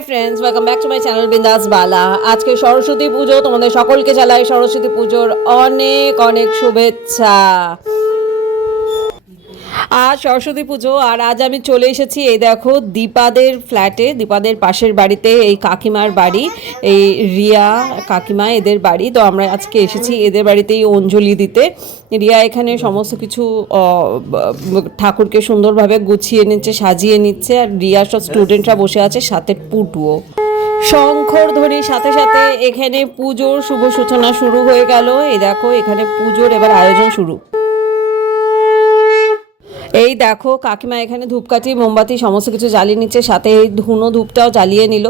Hi friends, welcome back to my channel বিন্দাস বালা। আজকে সরস্বতী পুজো, তোমাদের সকলকে জানাই সরস্বতী পুজোর অনেক অনেক শুভেচ্ছা। আজ সরস্বতী পুজো আর আজ আমি চলে এসেছি এই দেখো দীপাদের ফ্ল্যাটে, দীপাদের পাশের বাড়িতে। এই কাকিমার বাড়ি, এই রিয়া কাকিমা এদের বাড়ি। তো আমরা আজকে এসেছি এদের বাড়িতেই অঞ্জলি দিতে। রিয়া এখানে সমস্ত কিছু ঠাকুরকে সুন্দরভাবে গুছিয়ে নিচ্ছে, সাজিয়ে নিচ্ছে। আর রিয়ার সব স্টুডেন্টরা বসে আছে, সাথে পুটুও। শঙ্খর ধ্বনির সাথে সাথে এখানে পুজোর শুভ সূচনা শুরু হয়ে গেল। এই দেখো এখানে পুজোর এবার আয়োজন শুরু। এই দেখো কাকিমা এখানে ধূপকাঠি মোমবাতি সমস্ত কিছু জ্বালিয়ে নিচ্ছে, সাথে এই ধুনো ধূপটাও জ্বালিয়ে নিল।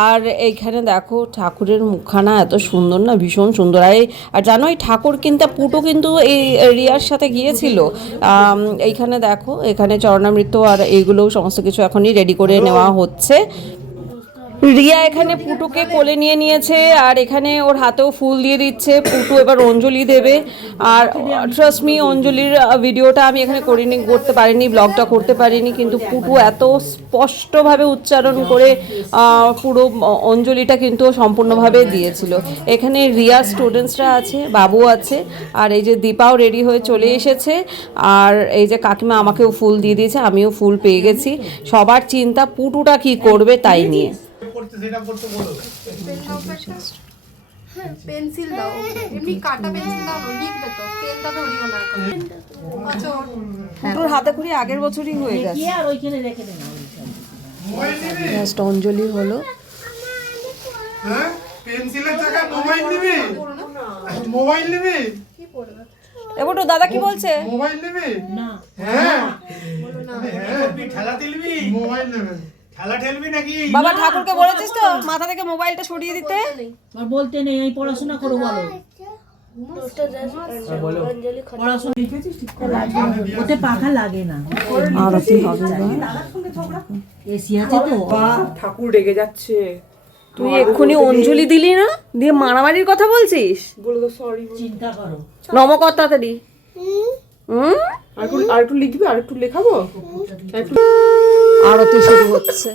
আর এইখানে দেখো ঠাকুরের মুখখানা এত সুন্দর না, ভীষণ সুন্দর। আর জানো এই ঠাকুর কিন্তু পুটু কিন্তু এই রিয়ার সাথে গিয়েছিল। এইখানে দেখো এখানে চরণামৃত আর এইগুলোও সমস্ত কিছু এখনই রেডি করে নেওয়া হচ্ছে। রিয়া এখানে পুটুকে কোলে নিয়ে নিয়েছে আর এখানে ওর হাতেও ফুল দিয়ে দিচ্ছে। পুটু এবার অঞ্জলি দেবে। আর ট্রাস্ট মি, অঞ্জলির ভিডিওটা আমি এখানে করতে পারিনি, ব্লগটা করতে পারিনি, কিন্তু পুটু এত স্পষ্টভাবে উচ্চারণ করে পুরো অঞ্জলিটা কিন্তু সম্পূর্ণভাবে দিয়েছিল। এখানে রিয়ার স্টুডেন্টসরা আছে, বাবু আছে, আর এই যে দীপাও রেডি হয়ে চলে এসেছে। আর এই যে কাকিমা আমাকেও ফুল দিয়ে দিয়েছে, আমিও ফুল পেয়ে গেছি। সবার চিন্তা পুটুটা কি করবে তাই নিয়ে। সেটা করতে বলো। পেন্সিল দাও, এমনি কাটা পেন্সিল দাও, লিখবে তো, পেনটা ধরিও না এখন। আচ্ছা পুটুর হাতে করে আগের বছরই হয়ে গেছে। কি আর ওইখানে রেখে দেন জাস্ট অঞ্জলি হলো। হ্যাঁ, পেন্সিলের জায়গায় মোবাইল নিবি? মোবাইল নিবি? কি পড়বে? এবার তো দাদা কি বলছে? মোবাইল নিবি? না হ্যাঁ, বলো না। ঠেলা ঠেলবি? মোবাইল নেবে। ঠেলা ঠেলবি নাকি? বাবা ঠাকুরকে বলেছিস তো মাথা থেকে মোবাইলটা সরিয়ে দিতে? আর বলতে নেই, আমি পড়াশোনা করো বলো। পড়াশোনা ওতে পাখা লাগে না, আরতি হবে। এসি আছে তো। ঠাকুর রেগে যাচ্ছে। তুই এক্ষুনি অঞ্জলি দিলি না, দিয়ে মারামারির কথা বলছিস? চিন্তা করো। নমকর তাড়াতাড়ি। আর একটু লিখবে, আর একটু লেখাবো। আরতি শুরু হচ্ছে।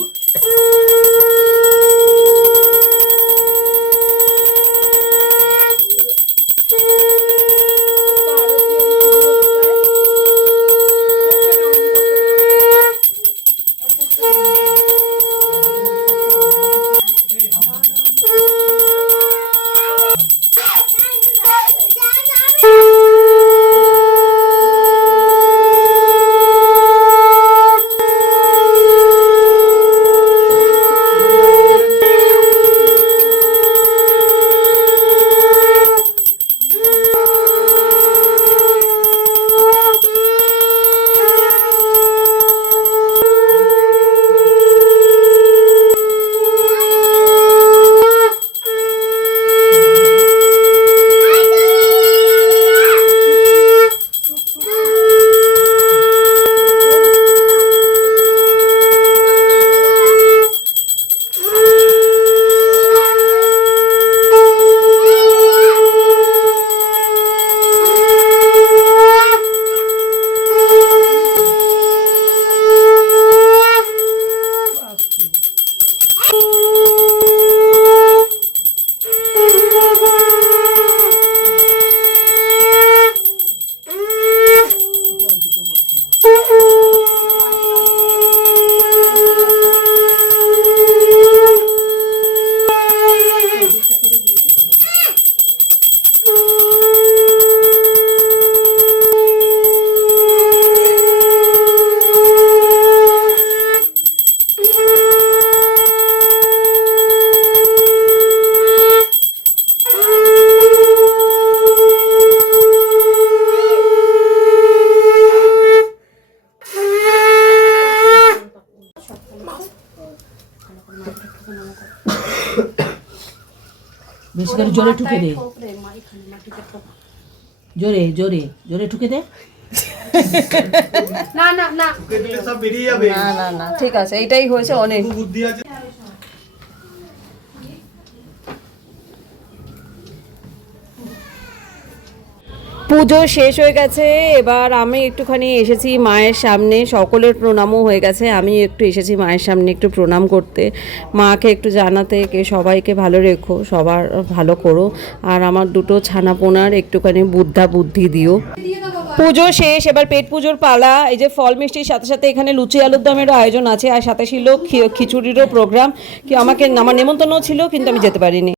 বেশি করে জোরে ঠুকে দে, জোরে জোরে জোরে ঠুকে দে। না না না, সব বেরিয়ে যাবে। না না না, ঠিক আছে, এইটাই হয়েছে অনেক। বুদ্ধি আছে। পুজো শেষ হয়ে গেছে, এবার আমি একটুখানি এসেছি মায়ের সামনে। সকলের প্রণামও হয়ে গেছে, আমি একটু এসেছি মায়ের সামনে একটু প্রণাম করতে, মাকে একটু জানাতে কে সবাইকে ভালো রেখো, সবার ভালো করো, আর আমার দুটো ছানাপোনার একটুখানি বুদ্ধি দিও। পুজো শেষ, এবার পেট পুজোর পালা। এই যে ফল মিষ্টির সাথে সাথে এখানে লুচি আলুর দমেরও আয়োজন আছে, আর সাথে ছিল খিচুড়িরও প্রোগ্রাম। কি আমার নেমন্তন্ন ছিল কিন্তু আমি যেতে পারিনি।